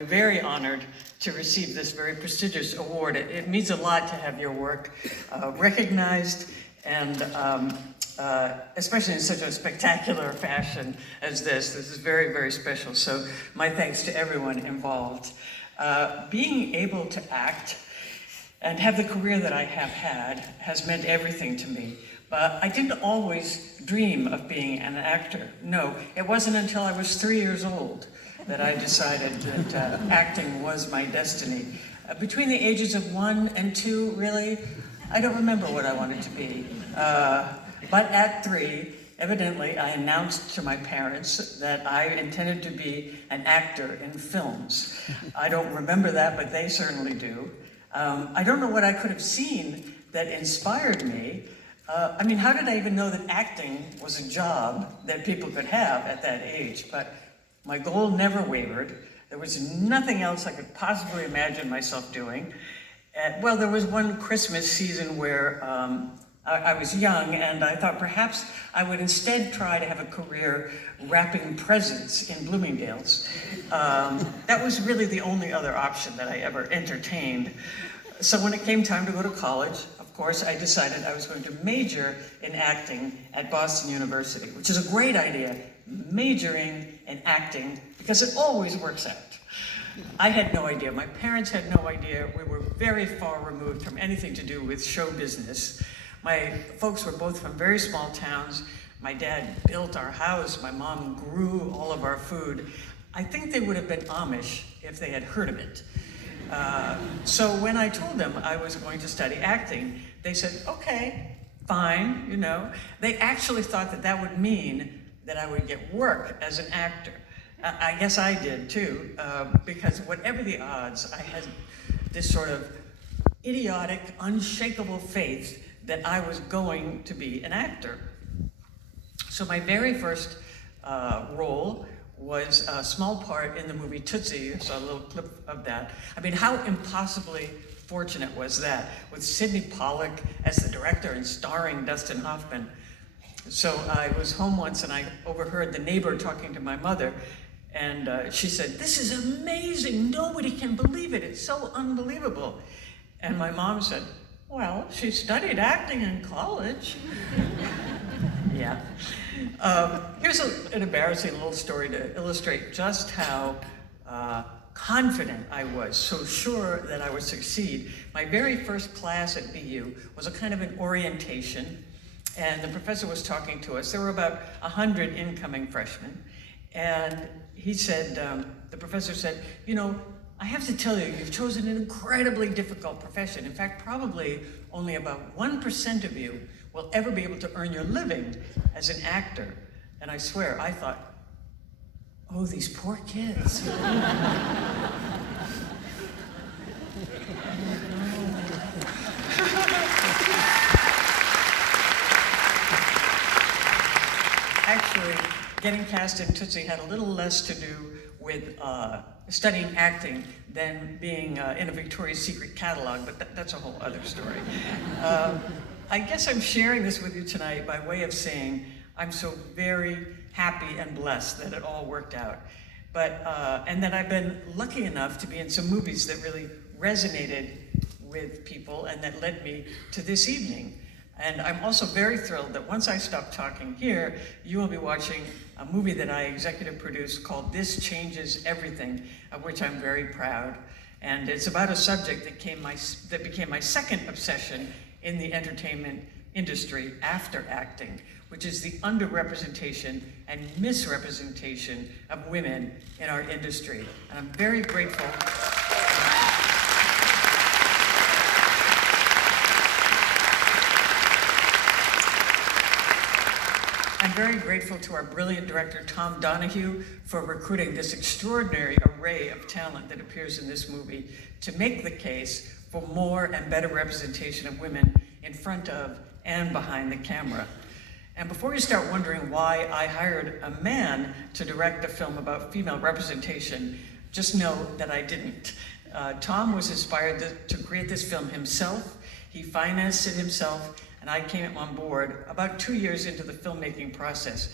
Very honored to receive this very prestigious award. It means a lot to have your work recognized, and especially in such a spectacular fashion as this. This is very, very special. So my thanks to everyone involved. Being able to act and have the career that I have had has meant everything to me. But I didn't always dream of being an actor. No, it wasn't until I was 3 years old that I decided that acting was my destiny. Between the ages of 1 and 2, really, I don't remember what I wanted to be. But at 3, evidently, I announced to my parents that I intended to be an actor in films. I don't remember that, but they certainly do. I don't know what I could have seen that inspired me. I mean, how did I even know that acting was a job that people could have at that age? But my goal never wavered. There was nothing else I could possibly imagine myself doing. Well, there was one Christmas season where I was young, and I thought perhaps I would instead try to have a career wrapping presents in Bloomingdale's. That was really the only other option that I ever entertained. So when it came time to go to college, of course, I decided I was going to major in acting at Boston University, which is a great idea, majoring in acting, because it always works out. I had no idea. My parents had no idea. We were very far removed from anything to do with show business. My folks were both from very small towns. My dad built our house. My mom grew all of our food. I think they would have been Amish if they had heard of it. So when I told them I was going to study acting, they said, okay, fine, you know. They actually thought that that would mean that I would get work as an actor. I guess I did too, because whatever the odds, I had this sort of idiotic, unshakable faith that I was going to be an actor. So my very first role was a small part in the movie Tootsie. You saw a little clip of that. I mean, how impossibly fortunate was that, with Sidney Pollack as the director and starring Dustin Hoffman. So I was home once and I overheard the neighbor talking to my mother, and she said, "This is amazing, nobody can believe it, it's so unbelievable." And my mom said, "Well, she studied acting in college." Yeah. Here's an embarrassing little story to illustrate just how confident I was, so sure that I would succeed. My very first class at BU was a kind of an orientation, and the professor was talking to us. There were about 100 incoming freshmen, and he said, the professor said, "You know, I have to tell you, you've chosen an incredibly difficult profession. In fact, probably only about 1% of you will ever be able to earn your living as an actor." And I swear, I thought, oh, these poor kids. Actually, getting cast in Tootsie had a little less to do with studying acting than being in a Victoria's Secret catalog, but that's a whole other story. I guess I'm sharing this with you tonight by way of saying I'm so very happy and blessed that it all worked out. But, and that I've been lucky enough to be in some movies that really resonated with people and that led me to this evening. And I'm also very thrilled that once I stop talking here, you will be watching a movie that I executive produced called This Changes Everything, of which I'm very proud. And it's about a subject that became my second obsession in the entertainment industry after acting, which is the underrepresentation and misrepresentation of women in our industry. And I'm very grateful. I'm very grateful to our brilliant director, Tom Donahue, for recruiting this extraordinary array of talent that appears in this movie to make the case for more and better representation of women in front of and behind the camera. And before you start wondering why I hired a man to direct a film about female representation, just know that I didn't. Tom was inspired to create this film himself. He financed it himself, and I came on board about 2 years into the filmmaking process.